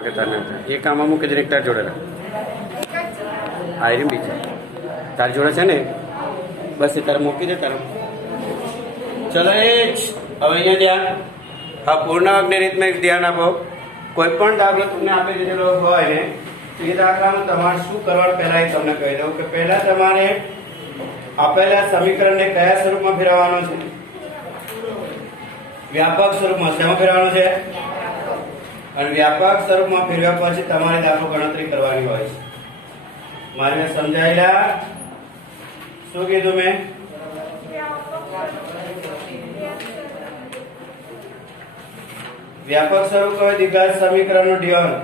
એક આમાં મૂકી દે, એક તાર જોડે રાખ. આ એરી બીજી તાર જોડે છે ને, બસ એ તારે મૂકી દે તારે. ચલો એ જ. હવે અહીંયા ધ્યાન, હા પૂર્ણ અગ્નિ રીતમાં એક ધ્યાન આપો. કોઈ પણ દાખલો તમને આપી દીધેલો હોય ને તો એ દાખલામાં તમારે શું કરવાનું પહેલા એ તમને કહી દઉં કે પહેલા તમારે આપેલા સમીકરણને કયા સ્વરૂપમાં ફેરવવાનો છે? વ્યાપક સ્વરૂપમાં. શેમાં ફેરવવાનું છે? અને વ્યાપક સ્વરૂપમાં ફેરવ્યા પછી તમારે દાખલો ગણતરી કરવાની હોય છે. મારે સમજાયેલા? શું કીધું મેં? વ્યાપક સ્વરૂપ કયો? દ્વિઘાત સમીકરણનું ઢ્યાન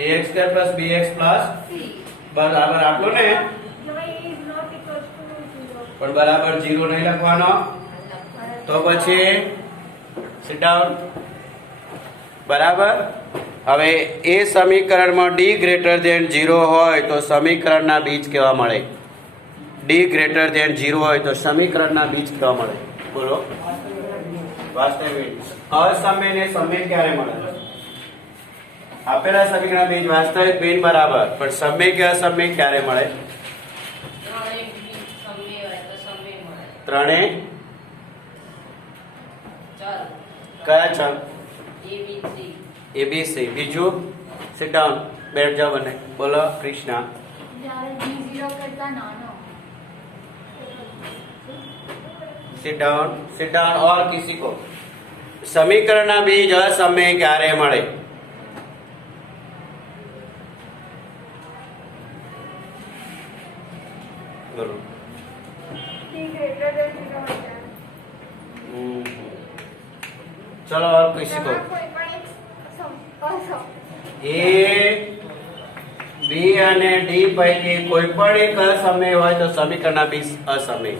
ax² + bx + બરાબર આપો ને, પણ બરાબર 0 નહીં લખવાનો. તો પછી સિટ ડાઉન. બરાબર. હવે એ સમીકરણમાં d > 0 હોય તો સમીકરણના બીજ કેવા મળે? d > 0 હોય તો સમીકરણના બીજ કેવા મળે? બોલો. વાસ્તવિક. અસમય ને સમય ક્યારે મળે? આપેલા સમીકરણના બીજ વાસ્તવિક બિન બરાબર, પણ સમય કે અસમય ક્યારે મળે? ત્રણે કયા ચલ? ABC. બીજું સિટ ડાઉન, બેઠ જાઓ બને. બોલો કૃષ્ણા. Sit down. और किसी को समीकरण बीज असमय क्यारे मळे? बोलो. चलो और किसी को ए बी અને ડી પૈકી કોઈ પણ એક અસમય હોય તો સમીકરણના બીજ અસમય,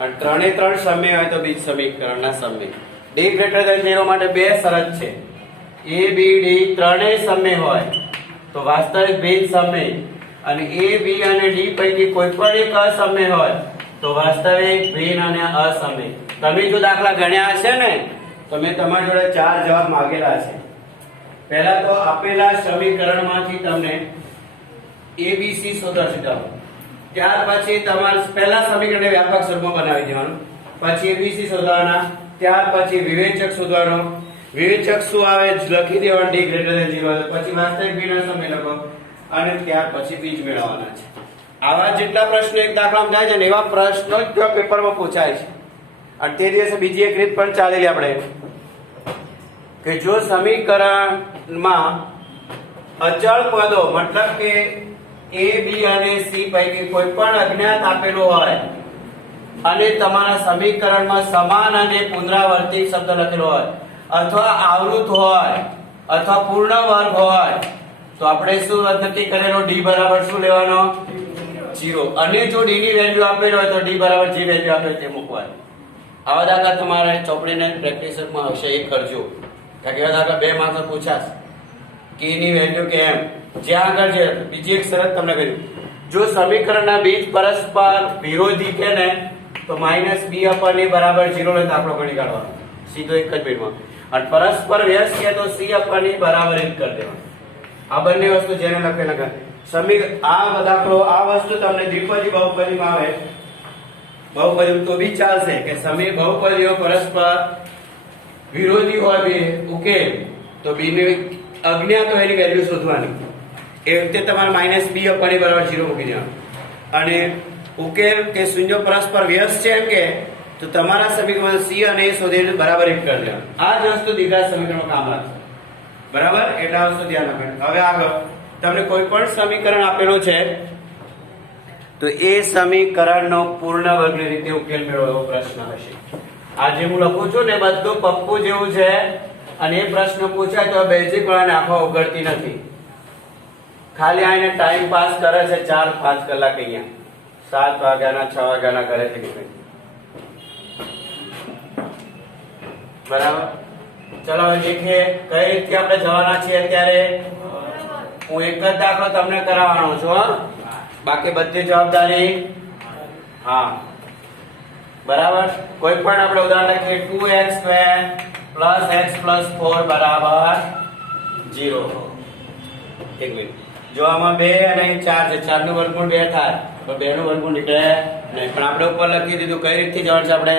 અને ત્રણે ત્રણ સમય હોય તો બીજ સમીકરણના સમય. d > 0 માટે બે શરત છે. a b d ત્રણેય સમય હોય તો વાસ્તવિક બિન સમય, અને a b અને d પૈકી કોઈ પણ એક અસમય હોય તો વાસ્તવિક બિન અને અસમય. તમે જો દાખલા ગણ્યા હશે ને તો મેં તમારી જોડે 4 જવાબ માંગેલા છે. પહેલા તો આપેલા સમીકરણમાંથી તમને abc શોધવા છે. ત્યાર પછી તમારે પહેલા સમીકરણને વ્યાપક સ્વરૂપમાં બનાવી દેવાનું, પછી abc શોધવાના, ત્યાર પછી વિવેચક શોધવાનો. વિવેચક શું આવે લખી દેવાનું, d > 0 પછી વાસ્તવિક બિન અસમય લખો, અને ત્યાર પછી બીજ મેળવવાના છે. આવા જેટલા પ્રશ્નો એક દાખલામાં થાય છે ને એવા પ્રશ્નો જ પેપરમાં પૂછાય છે. અને તે દિવસે બીજી એક રીત પણ ચાલેલી આપણે કે જો સમીકરણમાં અચળ પદો મતલબ કે a b અને c પૈકી કોઈ પણ અજ્ઞાત આપેલો હોય અને તમારા સમીકરણમાં સમાન અને પુનરાવર્તિત શબ્દ લખેલો હોય અથવા આવૃત હોય અથવા પૂર્ણ વર્ગ હોય તો આપણે શું પદ્ધતિ કરેલો? d બરાબર શું લેવાનો? 0. અને જો d ની વેલ્યુ આપેલ હોય તો d બરાબર જે વેલ્યુ આપે તે મૂકવાની. આવા દાખલા તમારે ચોપડીને પ્રેક્ટિસમાં હશે એ કરજો, કારણ કે આ દાખલા 2 માર્ક્સ પૂછાશે કે ની વેલ્યુ કે એમ. જ્યાં આગળ છે બીજી એક શરત તમને કહી, જો સમીકરણના બીજ પરસ્પર વિરોધી કે ને તો -b / a બરાબર 0 નો દાખલો ગણી કાઢવાનો સીધો એક જ મિનિટમાં, અને પરસ્પર વ્યસ્ત કે તો c / a બરાબર 1 કરી દેવાનો. આ બંને વસ્તુ જેને લખેલા આ દાખલો આ વસ્તુ તમને દ્વિપદી બહુપદીમાં આવે, બહુપદી તો બી ચાલશે કે સમી બહુપદીઓ પરસ્પર વિરોધી હોય બે ઉકેલ તો b ને અજ્ઞાત હોય એની વેલ્યુ શોધવાની. એ વખતે તમારે -b / a બરાબર 0 મૂકી દેવાનું, અને ઉકેલ કે શૂન્ય પરસ્પર વ્યસ્ત છે એમ કે તો તમારા સમીકરણમાં c અને a શોધીને બરાબર 1 કરી દેવાનું. આ જ વસ્તુ દ્વિઘાત સમીકરણમાં કામ લાગશે. બરાબર, એટલા વસ્તુ ધ્યાન રાખવાનું. હવે આગળ તમને કોઈ પણ સમીકરણ આપેલું છે તો એ સમીકરણનો પૂર્ણ વર્ગની રીતે ઉકેલ મેળવો એવો પ્રશ્ન હશે. આ જે હું લખું છું ને બધું પપ્પુ જેવું છે, અને એ પ્રશ્ન પૂછાય તો બેઝિક વાળાને આંખો ઉઘડતી નથી, ખાલી આને ટાઈમ પાસ કરે છે 4-5 કલાક અહીંયા 7 વાગ્યાના 6 વાગ્યાના કરે છે. બરાબર, ચલો હવે દેખીએ કઈ રીતે આપણે જવાના છીએ. અત્યારે હું એક જ દાખલો તમને કરાવવાનો છું, બાકી બધી જવાબદારી હા. બરાબર, કોઈ પણ આપણે ઉદાહરણ લખીએ 2x² પ્લસ એક્સ પ્લસ 4 બરાબર 0. એક મિનિટ, જો આમાં 2 અને 4 છે, 4 નું વર્ગમૂળ 2 થાય તો 2 નું વર્ગમૂળ નીકળે નહીં. પણ આપણે ઉપર લખી દીધું. કઈ રીતથી જવાનું છે આપણે?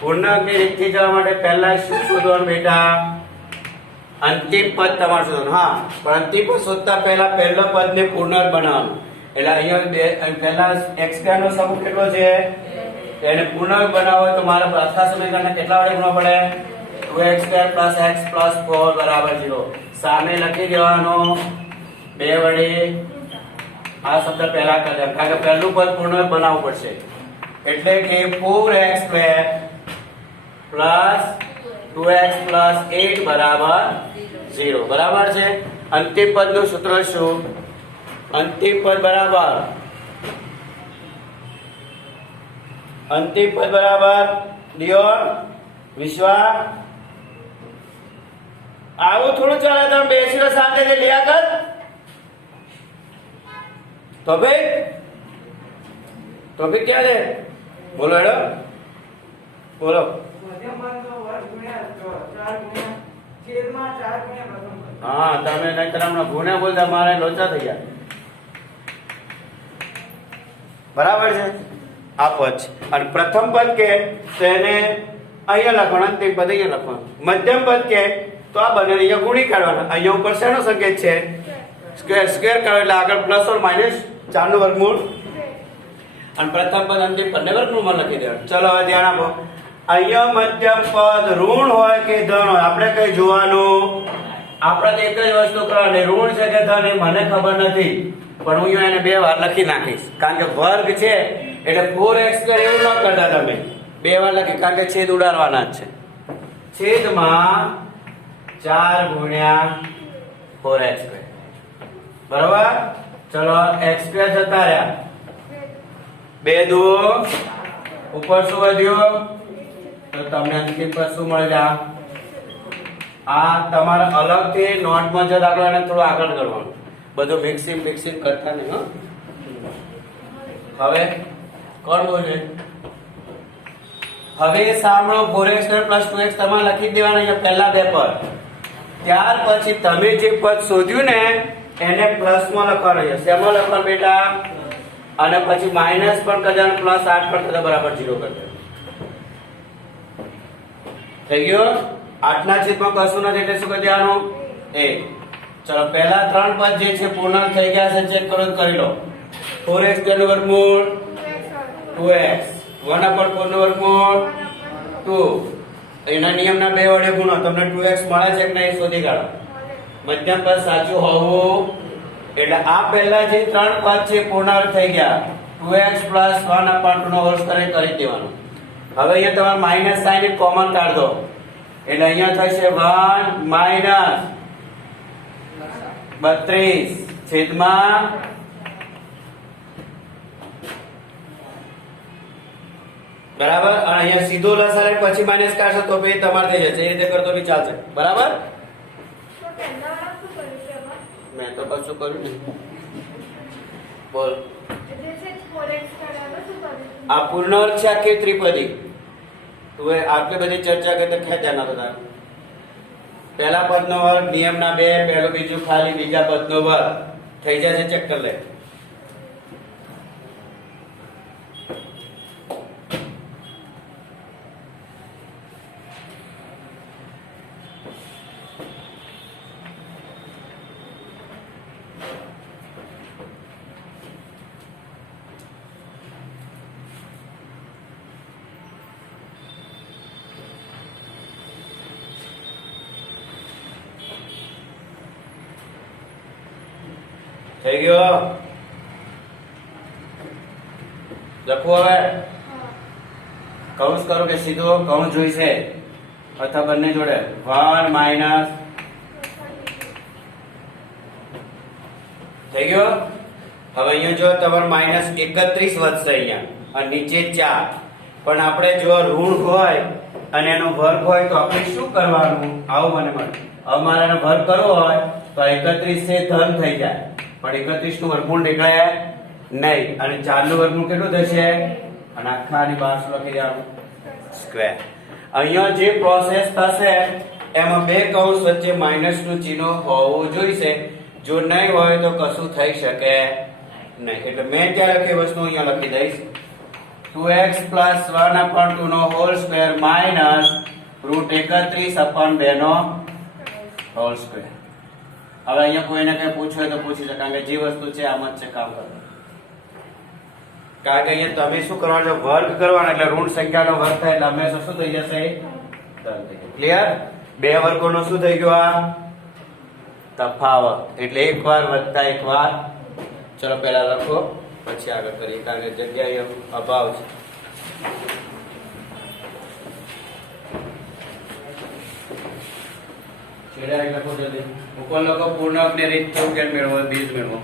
પૂર્ણાંકની રીતથી જવા માટે પહેલા શું શોધવાનું બેટા? અંતિમ પદ તમારે શોધવાનું. હા, પણ અંતિમ પદ શોધતા પહેલા પહેલા પદને પૂર્ણાંક બનાવવાનું. એટલે અહીંયા પહેલા x² નો સમૂહ કેટલો છે? એને પૂર્ણાંક બનાવવો હોય તો મારે આખા સમીકરણને કેટલા વડે ગુણવા પડે? 2x² + x + 4 બરાબર 0. સામે લખી દેવાનો 2 વડે. આ શબ્દ પહેલા કરી દે, કારણ કે પહેલું પદ પૂર્ણાંક બનાવવું પડશે. એટલે કે 4x² + 2x + 8 બરાબર 0. બરાબર છે. અંતિમ પદનું સૂત્ર શું? અંતિમ પદ બરાબર દિયોર વિશ્વા. આવું થોડું ચાલે. તમે બેસીને સાથે જે લિયાકત ટોપિક ક્યાં છે? બોલો હેડો, બોલો. હા, તમે નહીતર હમણાં ગુણ્યા બોલતા મારે લોચા થઈ ગયા. બરાબર છે. આ પદ છે અને પ્રથમ પદ કે તો એને અહીંયા લખવાનું, અંતિમ પદ અહીંયા લખવાનું. મધ્યમ પદ કે તો આ બંને અહીંયા ગુણી કાઢવાના. અહીંયા ઉપર શેનો સંકેત છે? સ્ક્વેર. સ્ક્વેર કાઢો એટલે આગળ પ્લસ ઓર માઇનસ 4 નું વર્ગમૂળ અને પ્રથમ પદ અંતિમ પદને વર્ગમૂળમાં લખી દેવાનું. ચલો હવે ધ્યાન આપો. અહીંયા મધ્યમ પદ ઋણ હોય કે ધન હોય આપણે કઈ જોવાનું? આપણે એક જ વસ્તુ કરવાની, ઋણ છે કે ધન એ મને ખબર નથી, પણ હું એને 2 વાર લખી નાખીશ. કારણ કે વર્ગ છે એટલે 4x² એવું ન કરતા તમે, 2 વાર લખી, કારણ કે છેદ ઉડાડવાના જ છે. છેદમાં 4 ગુણ્યા 4x². બરાબર. ચલો x² જતા રહ્યા. 2 દો ઉપર શું વધ્યું? તો તમને અંતિમ પદ શું મળ્યા? આ તમારે અલગથી નોટમાં જો દાખલો એને થોડું આગળ કરવાનું, બધું મિક્સિંગ કરતા નહીં. હવે કોણ બોલે? હવે સાંભળો. 4x² + 2x તમારે લખી દેવાના અહીંયા પહેલા 2 પદ. ત્યાર પછી તમે જે પદ શોધ્યું ને એને પ્લસમાં લખવાનું. છે શેમાં લખવાનું બેટા? અને પછી માઇનસ પણ કરી દેવાનું, +8 પણ કરી બરાબર 0 કરી દેવાનું. થઈ ગયો? 8 ના છેદમાં કશું નથી એટલે શું કરી દેવાનું? 1. ચલો પહેલા 3 પદ જે છે પૂર્ણાંક થઈ ગયા છે, ચેક કરો કરી લો. 4x² નું વર્ગમૂળ 2x, 1/4 નું વર્ગમૂળ 2. એના નિયમના 2 વડે ગુણો, તમને 2x મળે છે કે નહીં શોધી કાઢો. મધ્યમ પદ સાચું હોવું એટલે આ પહેલા જે 3 પદ છે પૂર્ણાંક થઈ ગયા. 2x + 1/2 નો હોલ સ્ક્વેર કરી દેવાનું. હવે અહીંયા તમારે માઈનસ સાઈન કોમન કાઢ દો એટલે અહીંયા થશે 1 - 32 છેદમાં બરાબર. અને અહીંયા સીધો લસાઅ પછી માઈનસ કાઢશો તો બે તમારે થઈ જશે. એ રીતે કરતો બી ચાલશે. બરાબર. મેં તો કશું કર્યું નહીં. બોલ. આ પૂર્ણાંક છે કે ત્રિપદી? તું આટલી બધી ચર્ચા કરતા ક્યાં ધ્યાન આપો તારે? પહેલા પદનો વર્ગ નિયમના 2, પહેલું બીજું ખાલી બીજા પદનો વર્ગ થઈ જશે. ચેક કરી લે. થઈ ગયો? લખો હવે. કૌંસ કરો કે સીધો કૌંસ જોઈશે અથવા બંને જોડે? 1 માઇનસ. થઈ ગયો? હવે અહીંયા જો તમારે -31 વધશે અહીંયા અને નીચે 4. પણ આપણે જો ઋણ હોય અને એનો વર્ગ હોય તો આપણે શું કરવાનું? આવું મને મળે. હવે મારે એનો વર્ગ કરવો હોય તો 31 છે ધન થઈ જાય, પણ 31 નું વર્ગમૂળ નીકળે નહીં. અને 4 નું વર્ગમૂળ કેટલું થશે? અને આખાની બહાર શું લખી દેવાનું? સ્ક્વેર. અહીંયા જે પ્રોસેસ થશે એમાં બે કૌંસ વચ્ચે માઈનસ નું ચિહ્ન હોવું જોઈએ. જો નહીં હોય તો કશું થઈ શકે નહીં. એટલે મેં ત્યાં લખી વસ્તુ અહીંયા લખી દઈશ 2x + 1/2 નો હોલ સ્ક્વેર માઈનસ √31/2 નો હોલ સ્ક્વેર. હવે અહીંયા કોઈને કઈ પૂછવું હોય તો પૂછી શકે, કારણ કે જે વસ્તુ છે આમ જ છે કામ કરવાનું. કારણ કે અહીંયા તમે શું કરવાનું છે, વર્ગ કરવાનો, એટલે ઋણ સંખ્યાનો વર્ગ થાય એટલે હંમેશા શું થઈ જશે, ક્લિયર. બે વર્ગોનો શું થઈ ગયો, આ તફાવત. એટલે એક વાર વત્તા એક વાર. ચલો પહેલા લખો પછી આગળ કરીએ, કારણ કે જગ્યાએ અભાવ છે. છેલ્લે લખો જલ્દી. ઉપર લખો પૂર્ણાંકની રીત કેવું કેમ મેળવો, બીજ મેળવો.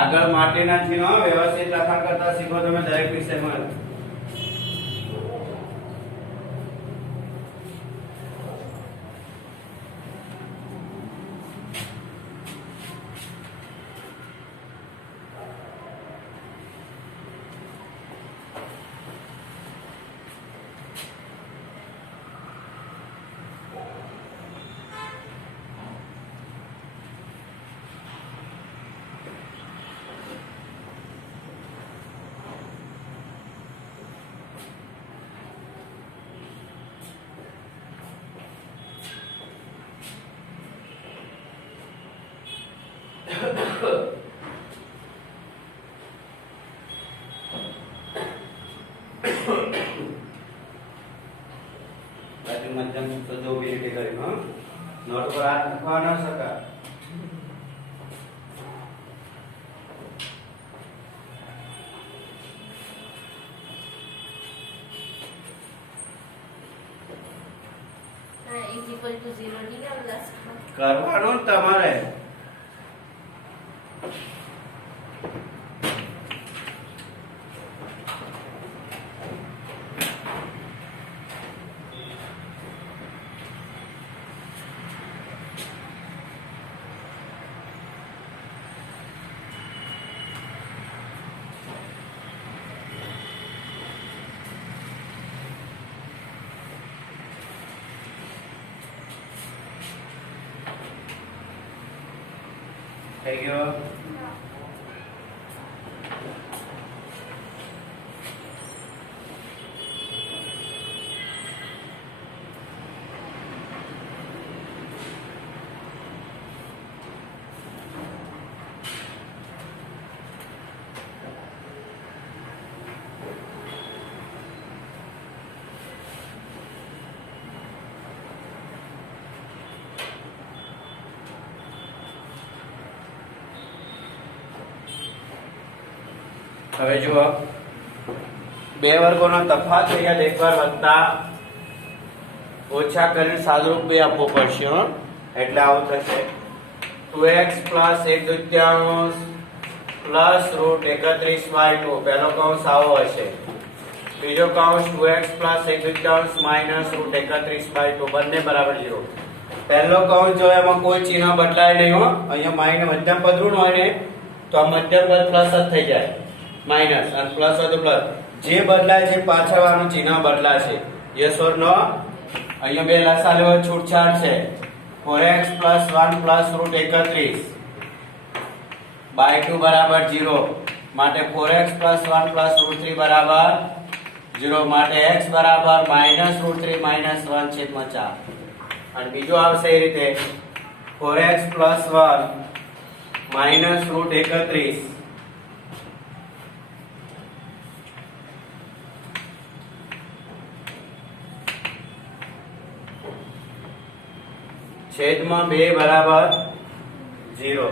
આગળ માટેના ચિહ્નો વ્યવસ્થિત લખાણ કરતા શીખો તમે દરેક વિષયમાં. મધ્યમ સૂત્ર જો ઉભી રીતે કરી, હા, નોટ પર હાથ મૂકવા ન શકાય. કરવાનું તમારે. થઈ ગયો. હવે જુઓ, બે વર્ગોનો તફાવત થઈ ગયા, એક વાર વત્તા ઓછા કરીને સાદુરૂપ બે આપવો પડશે, એટલે આવું થશે 2x + 1/2 પ્લસ √31/2. પહેલો કૌંસ આવો હશે, બીજો કૌંસ 2x + 1/2 માઇનસ √31/2, બંને બરાબર 0. પહેલો કૌંસ જો એમાં કોઈ ચિહ્ન બદલાય નહીં હો, અહીંયા માઇનસ મધ્યમ પદ ઋણ હોય ને તો આ મધ્યમ પદ પ્લસ જ થઈ જાય, માઇનસ અને પ્લસ હોય તો પ્લસ. જે બદલાય છે પાછળનું ચિહ્ન બદલાશે. યસ ઓર નો? અહીંયા બે લસા લેવા છૂટછાટ છે. 4x + 1 + √31/2 બરાબર 0. માટે 4x + 1 + √3 બરાબર 0. માટે x બરાબર -√3 - 1/4. અને બીજો આવશે એ રીતે 4x + 1 - √31 છેદમાં 2 બરાબર 0.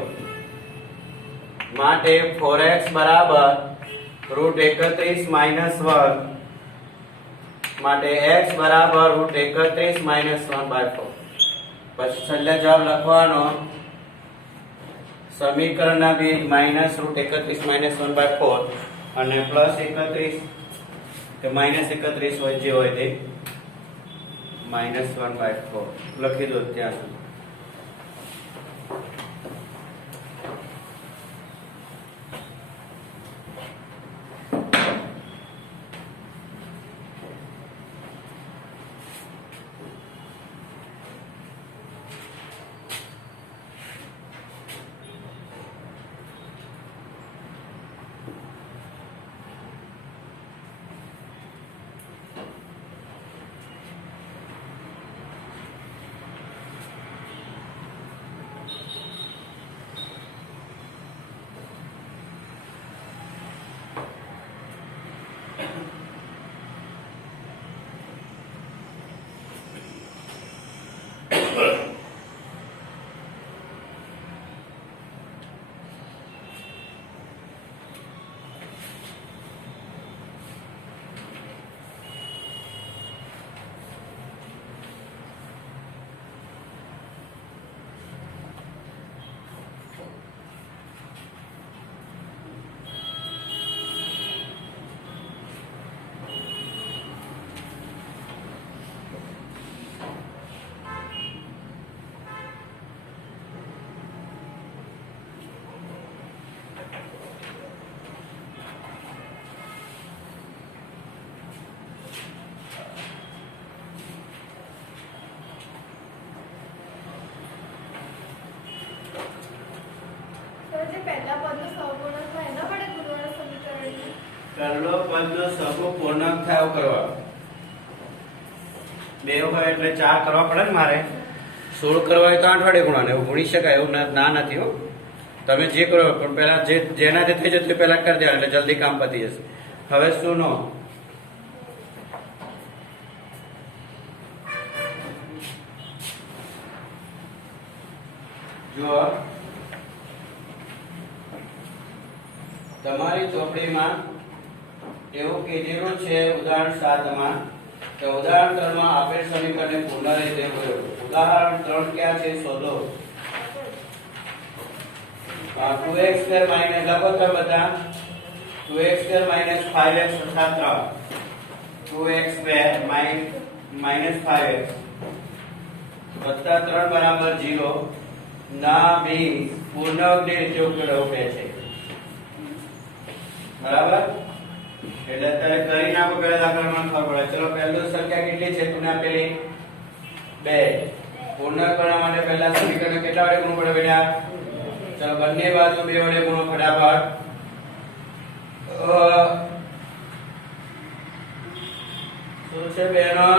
માટે 4x બરાબર √31 - 1, માટે x બરાબર √31 - 1/4. પછી છેલ્લે જવાબ લખવાનો સમીકરણના બીજ -√31 - 1/4 અને +31 કે -31 હોય જે હોય તે -1/4 લખી દો ત્યાં સુધી. પહેલો પદનો સહગુણક થાય એવું કરવા. 2 હોય એટલે 4 કરવા પડે ને મારે. 16 કરવા હોય તો 8 વડે ગુણવાનું. એવું ગુણી શકાય એવું ના નથી હો. તમે જે કરો પણ પહેલા જેનાથી થઈ જશે પહેલા કરી દેવાનું એટલે જલ્દી કામ પતી જશે. હવે સુનો જો તમારી ચોપડીમાં એવું કીધેલું છે ઉદાહરણ 7 માં કે ઉદાહરણ 3 માં આપેલ સમીકરણને પૂર્ણ રીતે કરો. ઉદાહરણ 3 ક્યાં છે શોધો. 2x² માઈનસ લખો તો બધા 2x² માઈનસ 5x તથા 3 2x² માઈનસ 5x વત્તા 3 બરાબર 0 ના બી પૂર્ણાંકની રીતે ઉકેલો કે છે. બરાબર એટલે અત્યારે કરી નાખો પેલા દાખલામાં ખબર પડે. ચલો પહેલું સંખ્યા કેટલી છે તમને આપેલી 2. પૂર્ણાંક કરવા માટે પહેલા સમીકરણ કેટલા વડે ગુણવું પડે બેટા? ચલો બંને બાજુ 2 વડે ગુણો ફટાફટ. શું છે બેનો?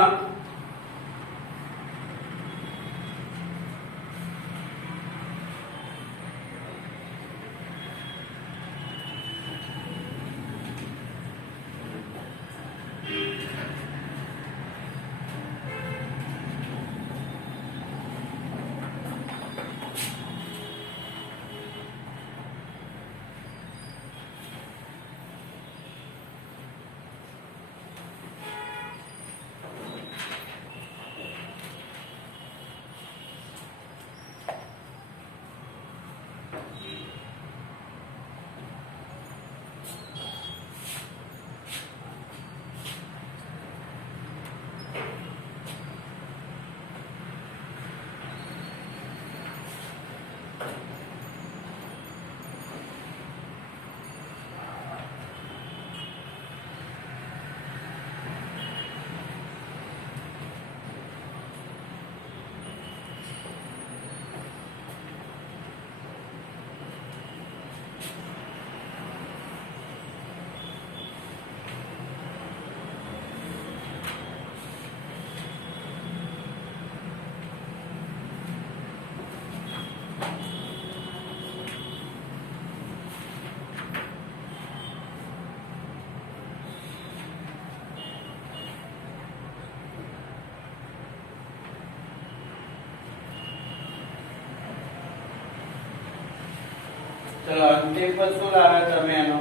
ચલો અંતિમ પદ શું લાવે તમે એનો?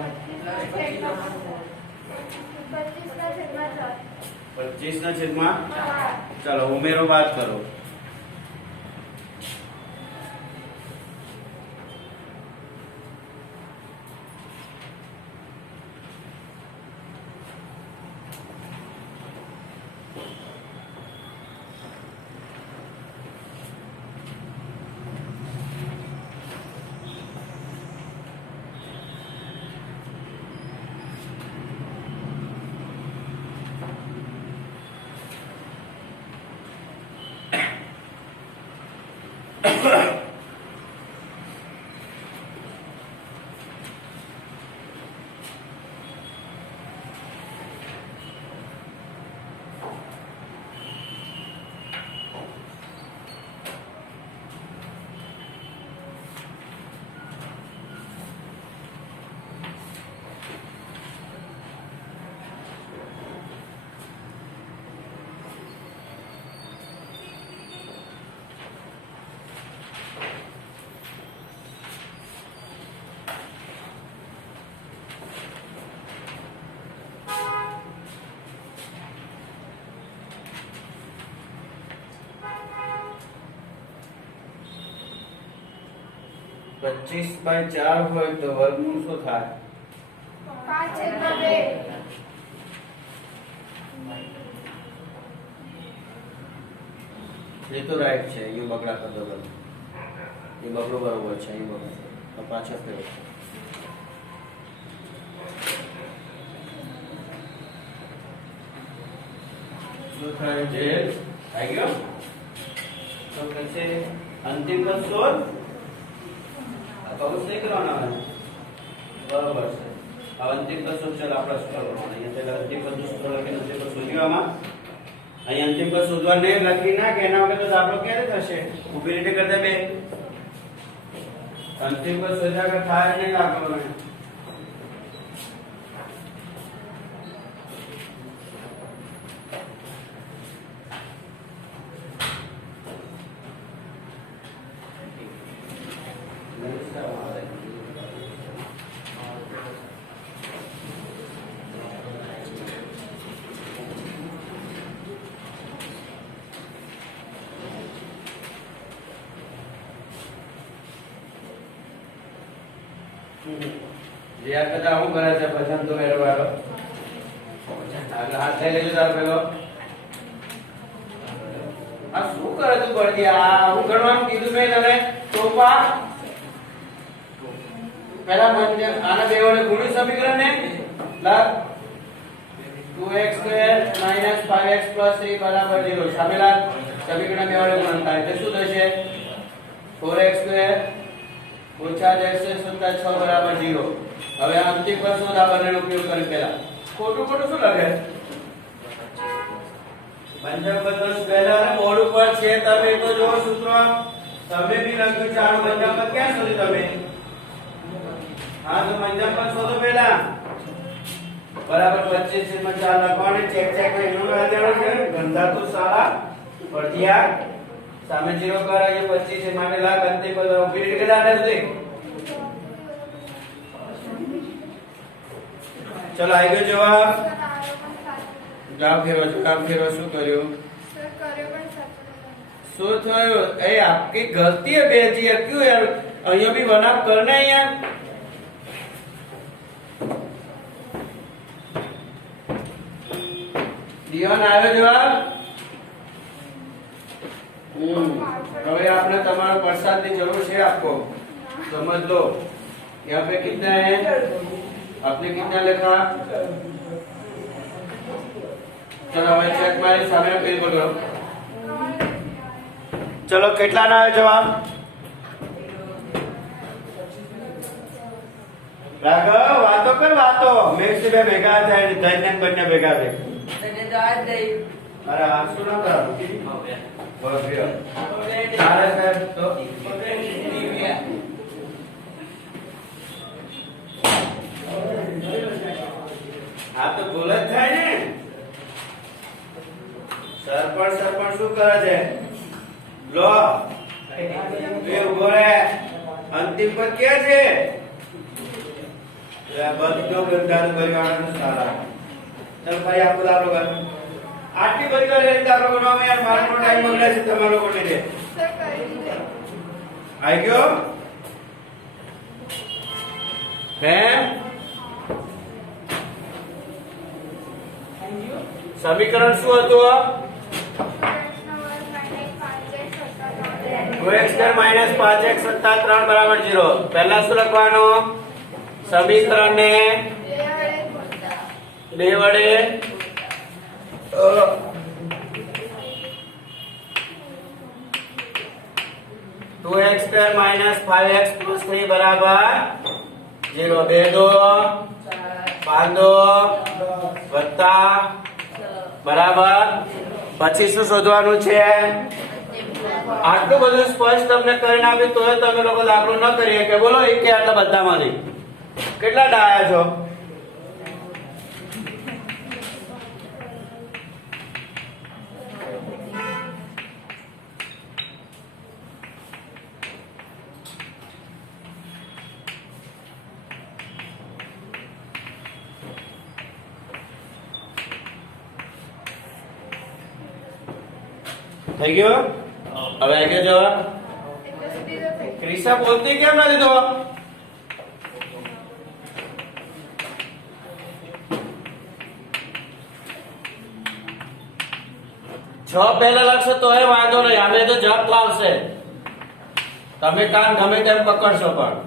25/4. ચલો ઉમેરો બાદ કરો. 25/4 હોય તો વર્ગમૂળ શું થાય? 5/2. એ તો રાઈટ છે. અહીં બગડા કરી દો બધું. એ બગડો બરોબર છે. અહીં બગડો તો પાછળ ફેરવો. શું થાય છે? આવી ગયો? તો પછી અંતિમ પદ શોધ. આ કૌંસ નહીં કરવાના હોય. બરોબર છે. આ અંતિમ પદ શોધ. ચાલો આપણે શું કરવાનું? અહીંયા પહેલા અંતિમ પદ સૂત્ર લખીને અંતિમ પદ શોધવામાં. અહીં અંતિમ પદ શોધવા નહીં લખી ના કે એના વગર તો દાખલો ક્યારે થશે? ઊભી રીતે કરતા બે અંતિમ પદ શોધ્યા કે થાય નહીં દાખલો નહીં. જે આ કદા હું કરે છે પછી તો મેળવાયો આગળ હાથ લઈ લેજો તારો પેલો. આ શું કરે તું પડતી? આ હું ગણવાનું કીધું મેં તને. ટોપા પહેલા આના બે વડે ગુણ્યું સમીકરણ ને લખ 2x² - 5x + 3 = 0. સામે લખ સમીકરણ બે વડે ગુણન થાય તો શું થશે? 4x² - 10x + 6 = 0. હવે અંતિમ પદ શોધ. આ બંનેનો ઉપયોગ કરી પહેલા ખોટું ખોટું શું લખે? પંચમ પદ પહેલા અને બોર્ડ ઉપર છે. તમે તો જો સૂત્ર તમે બી લખ્યું છે. આનું પંચમ પદ ક્યાં શોધ્યું તમે? હા તો પંચમ પદ શોધો પહેલા. બરાબર 25 માં 4 લખવાને ચેક ચેક એનું લઈ દેવાનું છે. ગંધા તો સારા પડ્યા સામે 0 કરાય 25 માટે લખ અંતિમ પદ ઉભી રીતે દાખલા સુધી. ચલો આવી ગયો જવાબ. જવાબ ફેરવો. જવાબ ફેરવો. શું કર્યું? શું થયું? એ આપકી गलती है बेटी यार. क्यों यार? અહીંયા भी वनाप करना है यार. દિવાન આવ્યો જવાબ. હવે આપણે તમારો પ્રસાદની જરૂર છે. आपको समझ लो. यहाँ पे कितना है? आपने कितना लिखा? चलो હવે ચેક મારી સામે બિલકુલ કરો. ચલો કેટલાનો આવ્યો જવાબ? રાઘવ વાતો કર વાતો. મેક્સ બે ભેગા થાય ધન્ય બંને ભેગા થાય. અરે આ શું ના કરાવું? બસ ગયો. ચાલે સાહેબ તો આ તો ભૂલ જ થાય ને. સરપંચ શું કરે છે? લો બે ઉભો રે. અંતિમ પદ ક્યાં છે? બધું ગંધારું પરિવારનું સારા. ચાલ ભાઈ આપો દાખલો કર. આટલી બધી વાર દાખલો કરવાનો યાર. મારો ટાઈમ બગડે છે તમારો લોકો લીધે. આવી ગયો હે? સમીકરણ શું હતું? 2x² - 5x + 3 = 0. પહેલા શું લખવાનું? સમીકરણને 2 વડે 2x² - 5x + 3 = 0. 2 2 5 2 વત્તા બરાબર. પછી શું શોધવાનું છે? આટલું બધું સ્પષ્ટ તમને કરીને આપ્યું તો તમે લોકો દાખલો ન કરીએ કે બોલો એક કે આટલા બધામાંથી કેટલા ડાયા છો? થઈ ગયો? હવે આવી ગયો જવાબ. ક્રિશા બોલતી કેમ નથી તો? છ પહેલા લખશો તો એ વાંધો નહીં, અમે તો જપ લાવશે. તમે કાન ગમે તેમ પકડશો પણ.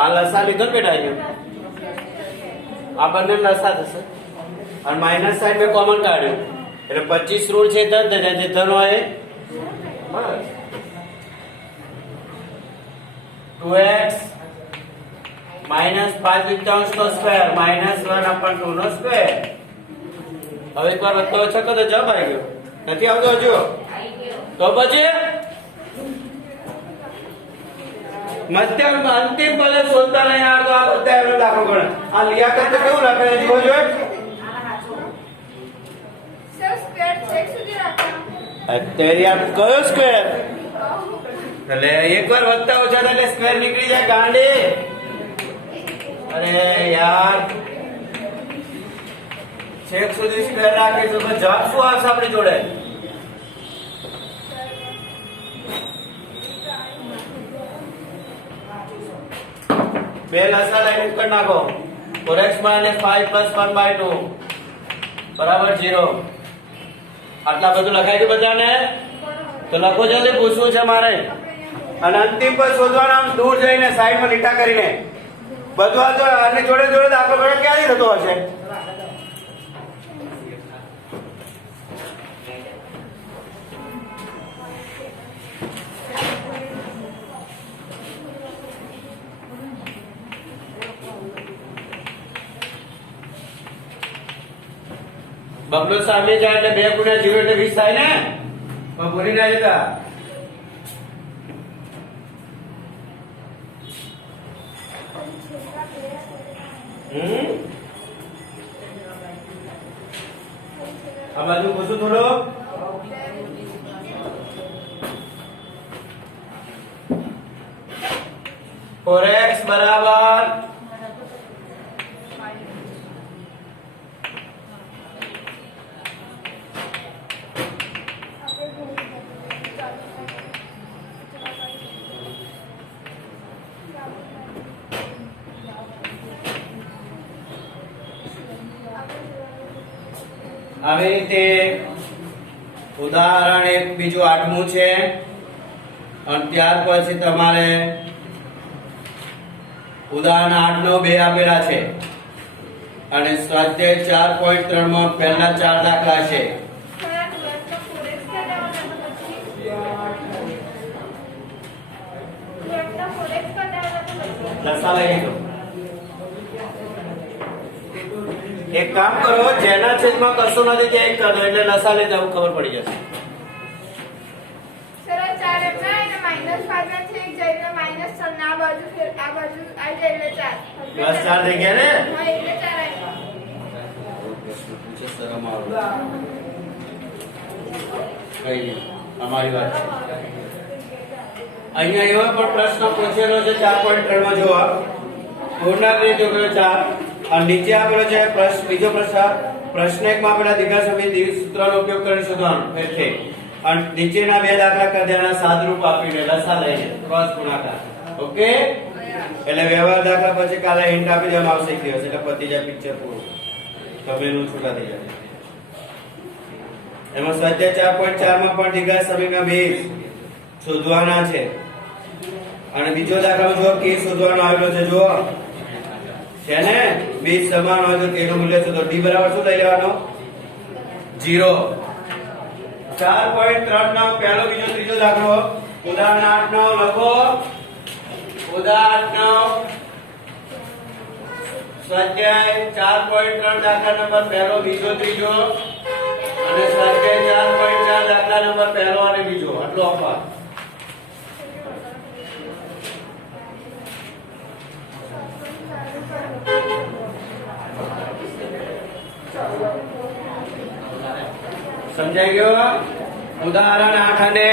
આ લસા લીધો બેટા અહીંયા, આ બંને લસા થશે અને માઇનસ સાઈડ મેં કોમન કાઢ્યું એટલે 25 ઋણ છે ધન થઈ જાય, ધન હોય બસ 2x -5 નો સ્ક્વેર -1 upon 2 નો સ્ક્વેર. હવે એકવાર વધતો ઓછો કરો તો જવાબ આવી ગયો. નથી આવતો હજુ? તો પછી મધ્યમ અંતિમ પદે શોધતા નહીં આવતો આ બધા એનો દાખલો ગણે. આ લિયાકત તો કેવું લખે છે જોજો. સર સ્ક્વેર છે સુધી રાખો. અત્યારે આ કયો સ્ક્વેર? એટલે એકવાર વધતા ઓછા થાય એટલે સ્ક્વેર નીકળી જાય ગાંડી. અરે યાર છેક સુધી સ્ક્વેર રાખીશું તો જવાબ શું આવશે આપણી જોડે? બે લસા લઈને ઉપર નાખો. 4x - 5 + 1/2 બરાબર 0. આટલા બધું લખાઈ ગયું બધાને? તો લખો જલ્દી, પૂછવું છે મારે. અને અંતિમ પદ શોધવાના, આમ દૂર જઈને સાઈડમાં લીટા કરીને બધું આ તો આની જોડે જોડે દાખલો ગણો ક્યાંથી થતો હશે? બબલો સામે જાય એટલે 2 × 0 એટલે 20 થાય ને? પણ ભૂલી ના જતા. આ બાજુ પૂછું થોડો. x બરાબર આવી રીતે ઉદાહરણ એક બીજું 8મું છે અને ત્યાર પછી તમારે ઉદાહરણ 8 નો 2 આપેલા છે અને સ્વાધ્યાય 4.3 માં પહેલા 4 દાખલા છે. લસા લઈ લીધો. એક કામ કરો, જેના છેદમાં કશું નથી તે એક કરો એટલે લસા લઈ જવું ખબર પડી જશે. સર 4 એમના અને -5 ના છે, એક જઈને -3 ના બાજુ ફેર આ બાજુ આ જાય એટલે 4. બસ 4 થઈ ગયા ને? હા એટલે 4 આવ્યા. પ્રશ્ન પૂછે શરમ આવે. કઈ નહીં, અમારી વાત છે. અહીંયા એવો પણ પ્રશ્ન પૂછેલો છે 4.3 માં જોવા. પૂર્ણાંક જોયો 4 અને નીચે આપેલો છે પ્રશ્ન બીજો પ્રશ્ન 1 માં આપેલા દીર્ઘ સમિતિ દ્વિ સૂત્રનો ઉપયોગ કરી શોધવાનું છે અને નીચેના બે દાખલા કર્યાના સાદરૂપ આપીને લસા લઈને ક્રોસ ગુણાકાર. ઓકે, એટલે વ્યવહાર દાખલા પછી કાલે હિન્ટ આપી દેવામાં આવશે એક દિવસ એટલે પતી જાય પિક્ચર પૂરું. તમે છૂટા થઈ જાય. એમાં સ્વાધ્યાય 4.4 માં પણ દીર્ઘ સમિતિના બેઝ શોધવાના છે અને બીજો દાખલામાં જો કે શોધવાનો આવેલો છે. જો છે ને બેઝ સમાન હોય તો તેનું મૂલ્ય શોધો. d બરાબર શું લઈ લેવાનો? 0. 4.3 નો પહેલો બીજો ત્રીજો દાખલો ઉદાહરણ 8 નો લખો. ઉદાહરણ 9 સ્વાધ્યાય 4.3 દાખલા નંબર પહેલો બીજો ત્રીજો અને સ્વાધ્યાય 4.4 દાખલા નંબર પહેલો અને બીજો આટલો આપવા. સમજાઈ ગયો? ઉદાહરણ 8 અને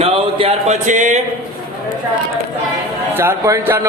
9 ત્યાર પછી 4.4 નો